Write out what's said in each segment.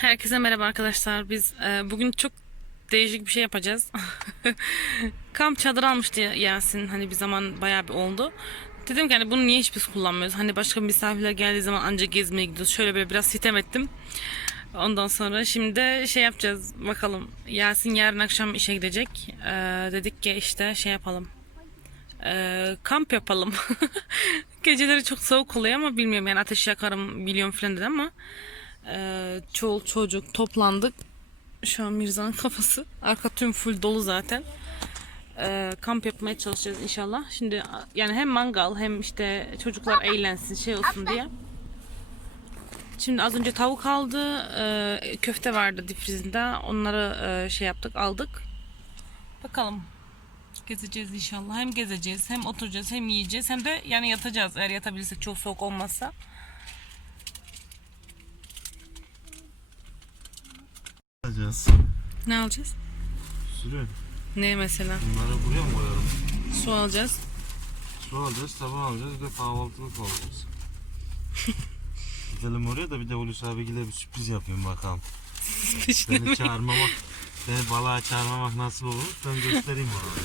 Herkese merhaba arkadaşlar. Biz e, bugün çok değişik bir şey yapacağız. Kamp çadır almıştı Yasin. Hani bir zaman bayağı bir oldu. Dedim ki hani bunu niye hiç biz kullanmıyoruz? Hani başka misafirler geldiği zaman ancak gezmeye gidiyoruz. Şöyle böyle biraz sitem ettim. Ondan sonra şimdi de şey yapacağız. Bakalım. Yasin yarın akşam işe gidecek. E, dedik ki işte şey yapalım. E, kamp yapalım. Geceleri çok soğuk oluyor ama bilmiyorum yani ateş yakarım biliyorum falan dedi ama ee, çoğul çocuk toplandık. Şu an Mirza'nın kafası. Arka tüm full dolu zaten. Ee, kamp yapmaya çalışacağız inşallah. Şimdi yani hem mangal hem işte çocuklar eğlensin şey olsun diye. Şimdi az önce tavuk aldı. ee, köfte vardı difrizinde. Onları ee, şey yaptık aldık. Bakalım. Gezeceğiz inşallah. Hem gezeceğiz hem oturacağız hem yiyeceğiz hem de yani yatacağız eğer yatabilirsek çok soğuk olmazsa. Alacağız? Ne alacağız? Sürün. Ne mesela? Bunları buraya mı koyalım? Su alacağız. Su alacağız, sabah alacağız bir de kahvaltılık alacağız. Gidelim oraya da bir de Hulusi abiyle bir sürpriz yapayım bakalım. Beni çağırmamak, beni balığa çağırmamak nasıl olur ben göstereyim ona.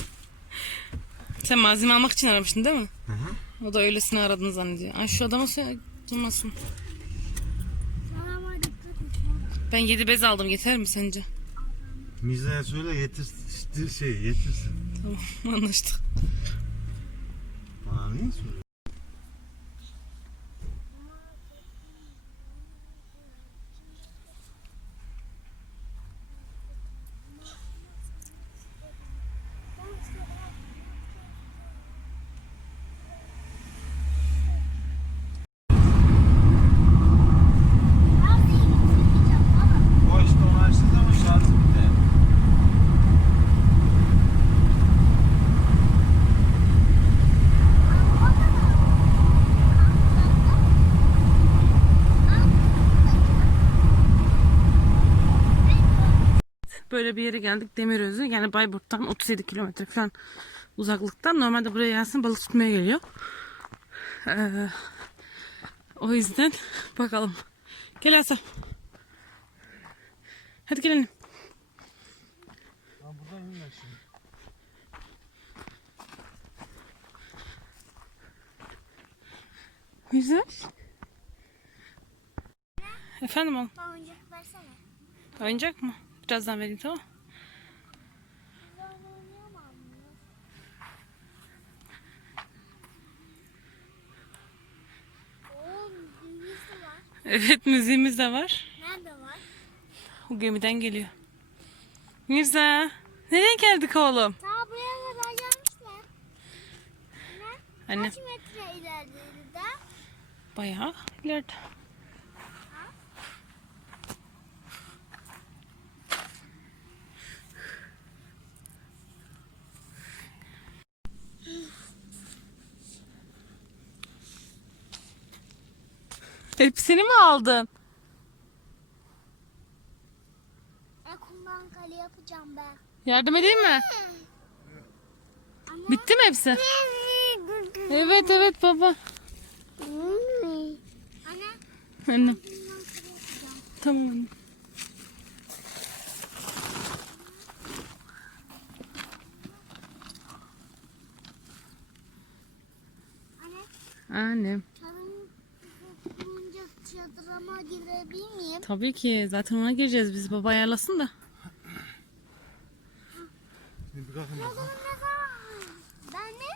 Sen malzeme almak için aramıştın değil mi? Hı hı. O da öylesine aradığını zannediyor. Ay şu adama söyle durmasın. Ben 7 bez aldım yeter mi sence? Miza'ya söyle getir, şey getirsin. Tamam anlaştık. Bana niye söylüyor? O işte onu açtığın zaman şarjı biter. Böyle bir yere geldik Demirözü. Yani Bayburt'tan 37 kilometre falan uzaklıktan. Normalde buraya Yasin balık tutmaya geliyor. Ee, o yüzden bakalım. Gel Asaf. Hadi gelelim. Ha buradan inme şimdi. Güzel. Efendim oğlum. Oyuncak versene. Oyuncak mı? Birazdan vereyim tamam. Evet müziğimiz de var. Nerede var? O gemiden geliyor. Mirza. Nereye geldik oğlum? Ta buraya kadar gelmişler. Ne? Anne. Kaç metre ilerideydi de? Bayağı ileride. Hepsini mi aldın? Akumdan kale yapacağım ben. Yardım edeyim mi? Bitti mi hepsi? Evet evet baba. Anne, Annem. Tamam anne. Anne, Annem. Çadırıma girebilir miyim? Tabii ki zaten ona gireceğiz biz baba ayarlasın da. Ben ne?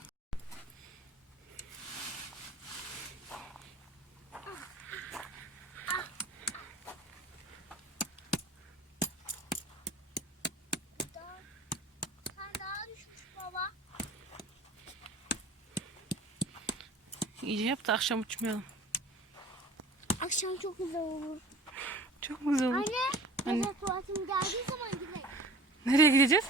Daha- Sen daha düşmüş baba. İyice yap da akşam uçmayalım. Akşam çok güzel olur. Çok güzel olur. Anne, Anne. Anne. tuvaletim geldiği zaman gidelim. Nereye gideceğiz?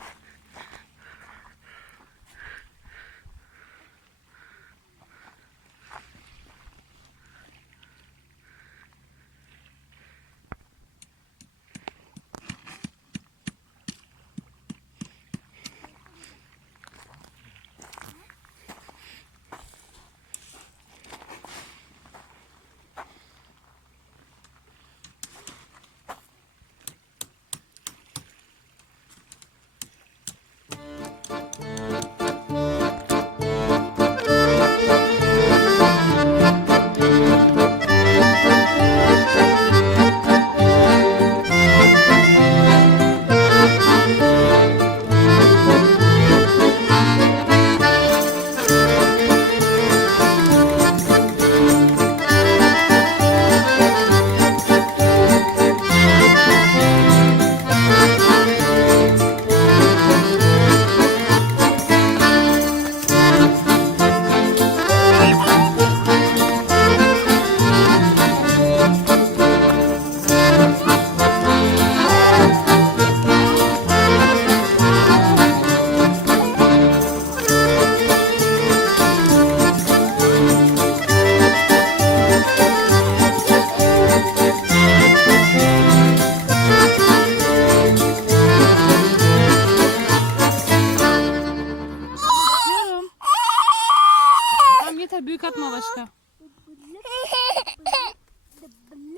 Başka.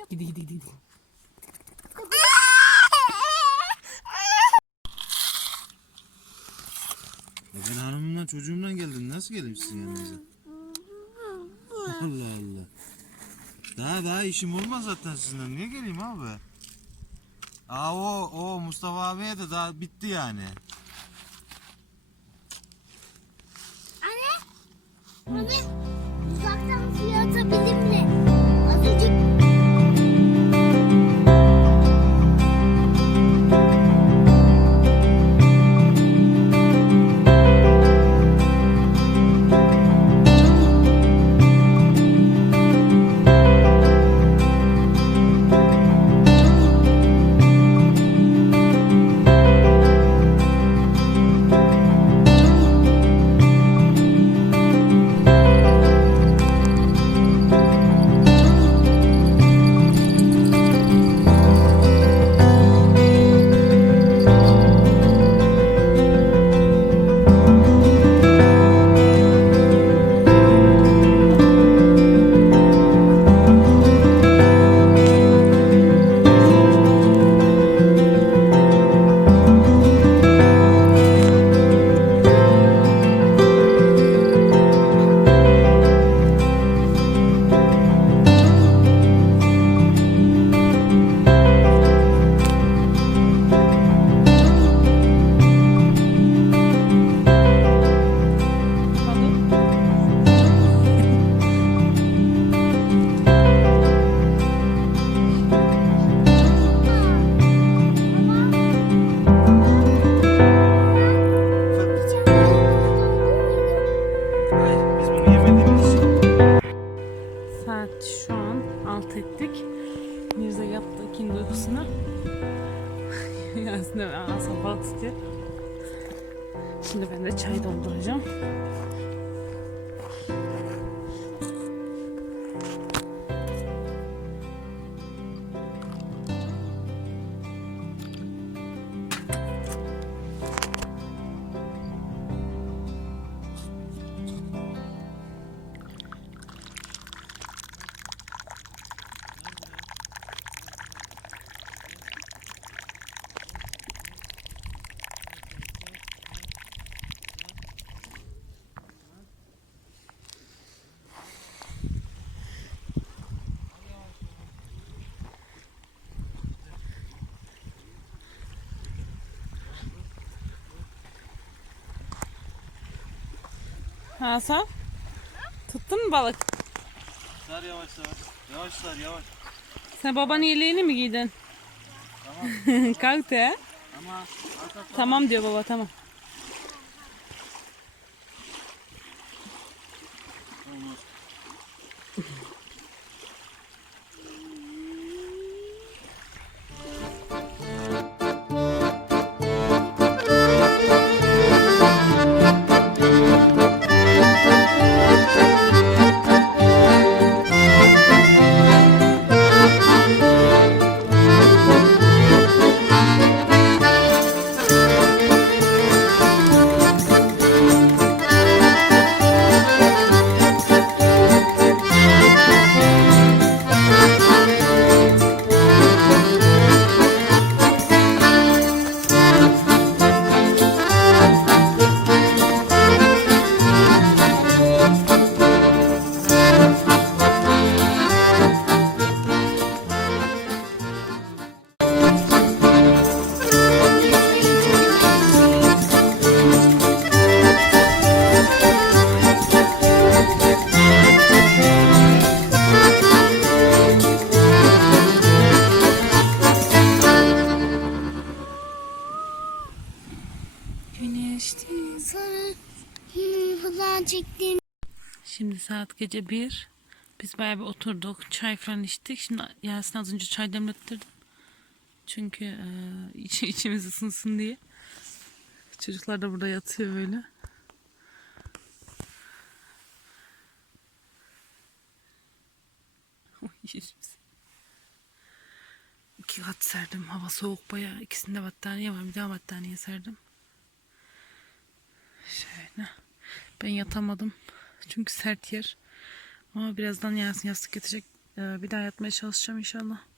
Gidi gidi gidi. Ben hanımımla çocuğumla geldim. Nasıl geleyim sizin yanınıza? Allah Allah. Daha daha işim olmaz zaten sizinle. Niye geleyim abi? Aa o o Mustafa abiye de daha bitti yani. Anne. Anne. Tutuyor. Şimdi ben de çay dolduracağım. Hasan. Tuttun mu balık? Sar yavaş sar. Yavaş sar yavaş. Sen babanın iyiliğini mi giydin? Tamam. Kalktı he? Ama Tamam diyor baba tamam. Güneşti sarı. Hıdan çektim. Şimdi saat gece bir. Biz bayağı bir oturduk. Çay falan içtik. Şimdi Yasin az önce çay demlettirdim. Çünkü e, iç, içimiz ısınsın diye. Çocuklar da burada yatıyor böyle. İki kat serdim. Hava soğuk bayağı. İkisinde battaniye var. Bir daha battaniye serdim. Şöyle. Ben yatamadım. Çünkü sert yer. Ama birazdan Yasin yastık getirecek. Ee, bir daha yatmaya çalışacağım inşallah.